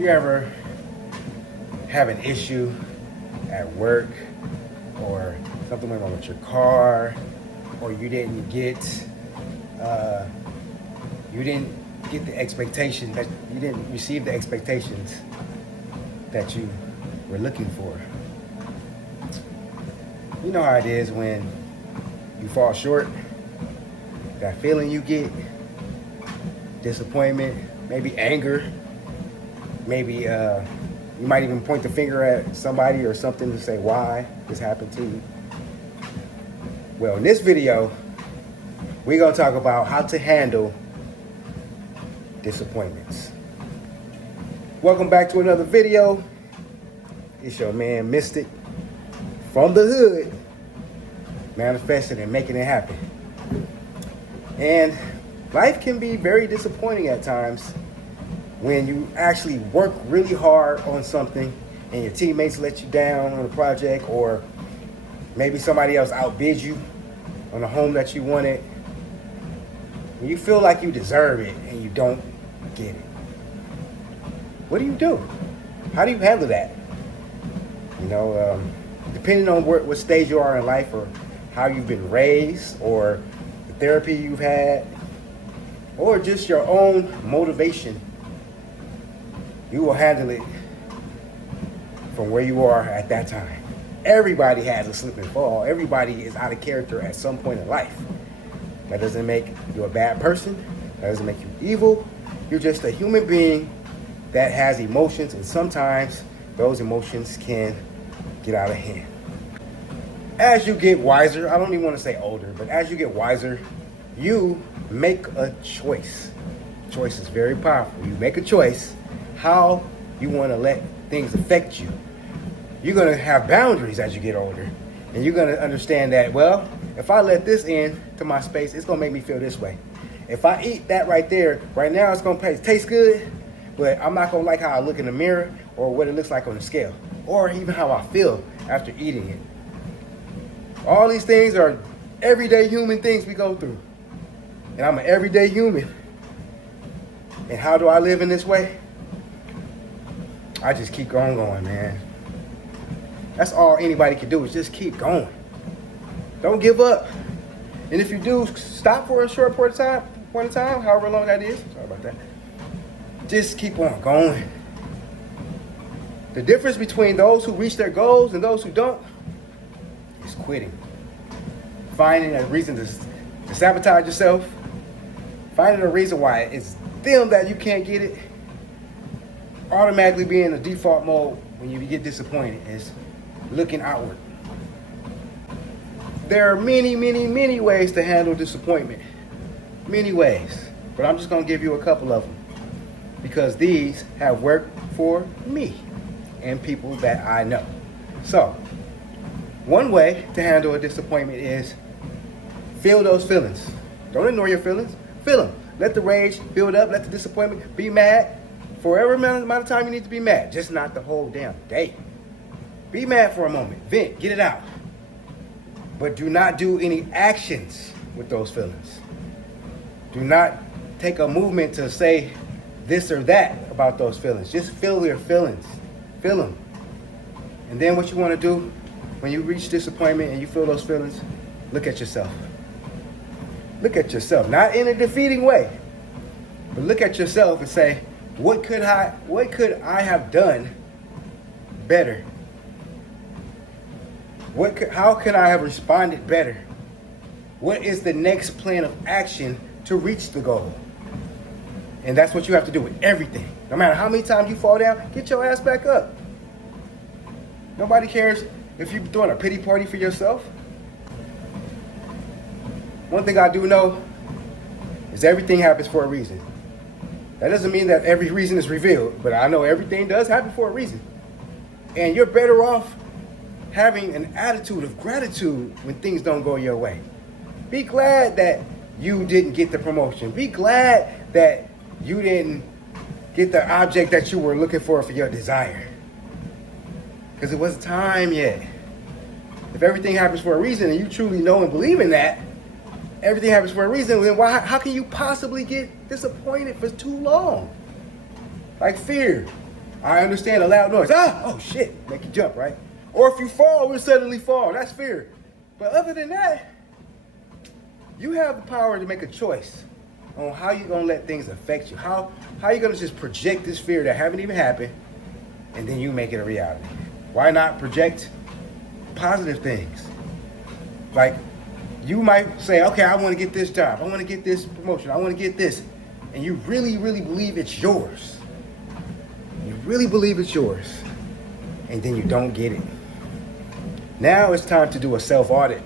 You ever have an issue at work, or something went wrong with your car, or you didn't get the expectation that you didn't receive the expectations that you were looking for? You know how it is when you fall short. That feeling you get, disappointment, maybe anger, maybe you might even point the finger at somebody or something to say why this happened to you. Well, in this video, we're going to talk about how to handle disappointments. Welcome back to another video. It's your man Mystic from the hood, manifesting and making it happen. And life can be very disappointing at times when you actually work really hard on something and your teammates let you down on a project, or maybe somebody else outbids you on a home that you wanted. When you feel like you deserve it and you don't get it, what do? How do you handle that? You know, depending on what stage you are in life, or how you've been raised, or the therapy you've had, or just your own motivation, you will handle it from where you are at that time. Everybody has a slip and fall. Everybody is out of character at some point in life. That doesn't make you a bad person. That doesn't make you evil. You're just a human being that has emotions, and sometimes those emotions can get out of hand. As you get wiser, I don't even want to say older, but as you get wiser, you make a choice. Choice is very powerful. You make a choice how you want to let things affect you. You're going to have boundaries as you get older, and you're going to understand that, well, if I let this in to my space, it's going to make me feel this way. If I eat that right there, right now it's going to taste good, but I'm not going to like how I look in the mirror, or what it looks like on the scale, or even how I feel after eating it. All these things are everyday human things we go through. And I'm an everyday human. And how do I live in this way? I just keep on going, man. That's all anybody can do, is just keep going. Don't give up. And if you do stop for a short point of time, however long that is, sorry about that, just keep on going. The difference between those who reach their goals and those who don't is quitting. Finding a reason to sabotage yourself. Finding a reason why it's them that you can't get it. Automatically being in the default mode when you get disappointed is looking outward. There are many, many, many ways to handle disappointment. Many ways. But I'm just going to give you a couple of them, because these have worked for me and people that I know. So, one way to handle a disappointment is feel those feelings. Don't ignore your feelings. Feel them. Let the rage build up. Let the disappointment be mad. For every amount of time you need to be mad. Just not the whole damn day. Be mad for a moment. Vent. Get it out. But do not do any actions with those feelings. Do not take a movement to say this or that about those feelings. Just feel your feelings. Feel them. And then what you want to do when you reach disappointment and you feel those feelings, look at yourself. Look at yourself. Not in a defeating way, but look at yourself and say, what could I have done better? How could I have responded better? What is the next plan of action to reach the goal? And that's what you have to do with everything. No matter how many times you fall down, get your ass back up. Nobody cares if you're throwing a pity party for yourself. One thing I do know is everything happens for a reason. That doesn't mean that every reason is revealed, but I know everything does happen for a reason. And you're better off having an attitude of gratitude when things don't go your way. Be glad that you didn't get the promotion. Be glad that you didn't get the object that you were looking for your desire. Because it wasn't time yet. If everything happens for a reason and you truly know and believe in that, everything happens for a reason, then how can you possibly get disappointed for too long? Like fear. I understand a loud noise. Oh shit, make you jump, right? Or if you fall, we'll suddenly fall. That's fear. But other than that, you have the power to make a choice on how you're gonna let things affect you. How you gonna just project this fear that haven't even happened, and then you make it a reality. Why not project positive things? Like, you might say, okay, I want to get this job. I want to get this promotion. I want to get this. And you really, really believe it's yours. You really believe it's yours. And then you don't get it. Now it's time to do a self-audit.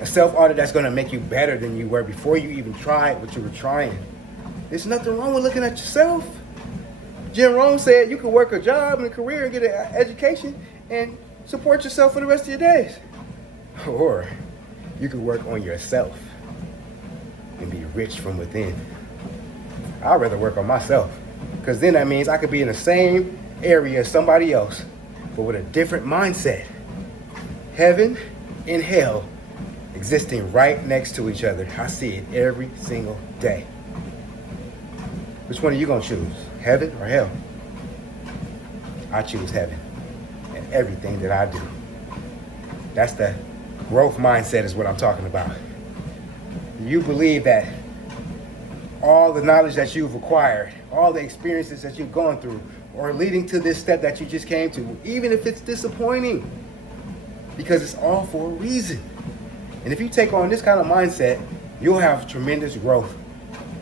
A self-audit that's going to make you better than you were before you even tried what you were trying. There's nothing wrong with looking at yourself. Jim Rohn said you can work a job and a career and get an education and support yourself for the rest of your days. Or you could work on yourself and be rich from within. I'd rather work on myself, because then that means I could be in the same area as somebody else, but with a different mindset. Heaven and hell existing right next to each other. I see it every single day. Which one are you going to choose? Heaven or hell? I choose heaven in everything that I do. That's the growth mindset is what I'm talking about. You believe that all the knowledge that you've acquired, all the experiences that you've gone through, are leading to this step that you just came to, even if it's disappointing, because it's all for a reason. And if you take on this kind of mindset, you'll have tremendous growth.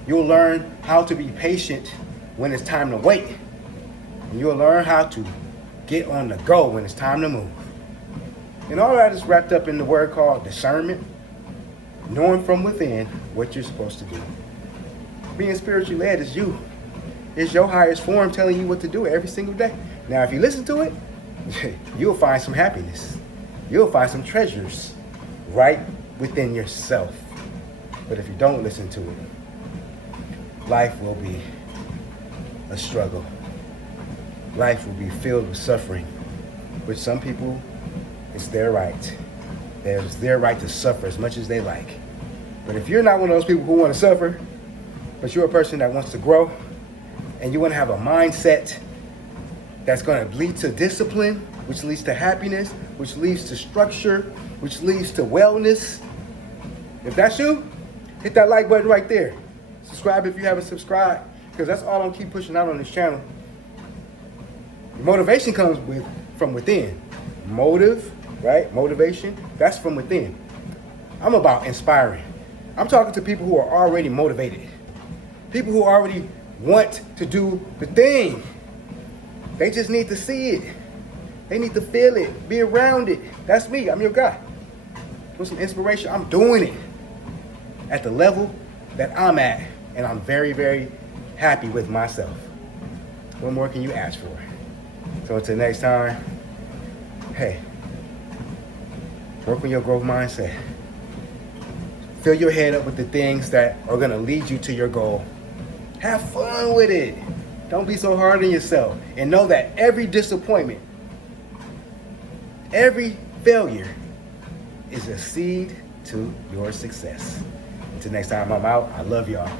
You'll learn how to be patient when it's time to wait. And you'll learn how to get on the go when it's time to move. And all that is wrapped up in the word called discernment, knowing from within what you're supposed to do. Being spiritually led is you. It's your highest form telling you what to do every single day. Now, if you listen to it, you'll find some happiness. You'll find some treasures right within yourself. But if you don't listen to it, life will be a struggle. Life will be filled with suffering, which some people, it's their right. It's their right to suffer as much as they like. But if you're not one of those people who want to suffer, but you're a person that wants to grow, and you want to have a mindset that's going to lead to discipline, which leads to happiness, which leads to structure, which leads to wellness. If that's you, hit that like button right there. Subscribe if you haven't subscribed, because that's all I'm keep pushing out on this channel. The motivation comes from within. Motive, right? Motivation, that's from within. I'm about inspiring. I'm talking to people who are already motivated. People who already want to do the thing. They just need to see it. They need to feel it, be around it. That's me, I'm your guy. With some inspiration, I'm doing it at the level that I'm at, and I'm very, very happy with myself. What more can you ask for? So until next time, hey, work on your growth mindset. Fill your head up with the things that are gonna lead you to your goal. Have fun with it. Don't be so hard on yourself. And know that every disappointment, every failure is a seed to your success. Until next time I'm out, I love y'all.